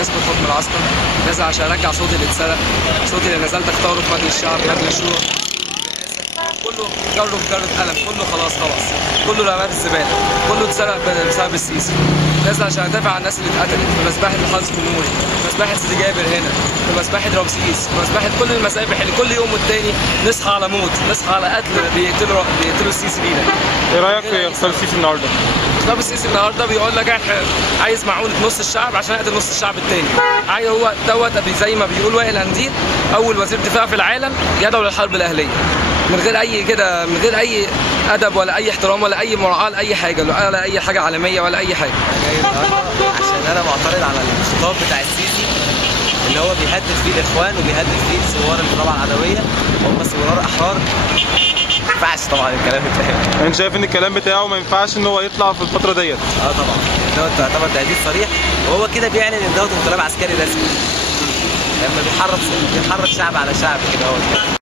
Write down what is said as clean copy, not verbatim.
يسقط حكم العسكر، نازل عشان ارجع صوتي اللي اتسرق، صوتي اللي نزلت اختاره في مجلس الشعب، مجلس الشورى. كله جره في جره قلم، كله خلاص كله رماه في الزباله، كله اتسرق بسبب السيسي. نازل عشان ادافع عن الناس اللي اتقتلت في مسبحه الحظ النوري، في مسبحه سيدي جابر هنا، في مسبحه رمسيس، في مسبحه كل المسابح اللي كل يوم والتاني نصحى على موت، نصحى على قتل بيقتلوا السيسي بينا. ايه رايك في خطاب السيسي النهارده؟ خطاب السيسي النهارده بيقول لك عايز معونه نص الشعب عشان يقتل نص الشعب التاني. عايز هو دوت زي ما بيقول وائل قنديل اول وزير دفاع في العالم يدعو للحرب الاهليه. من غير اي كده، من غير اي ادب ولا اي احترام ولا اي مراعاه لاي حاجه، ولا اي حاجه عالميه ولا اي حاجه. جاي النهارده عشان انا معترض على الخطاب بتاع السيسي اللي هو بيهدد فيه الاخوان وبيهدد فيه الثوار اللي طبعا العدويه، هم ثوار احرار. ما ينفعش طبعا الكلام بتاعه. انت شايف ان الكلام بتاعه ما ينفعش ان هو يطلع في الفتره ديت؟ طبعا دوت تعتبر تهديد صريح، وهو كده بيعلن ان دوت انقلاب عسكري رسمي لما بيحرك شعب على شعب كده.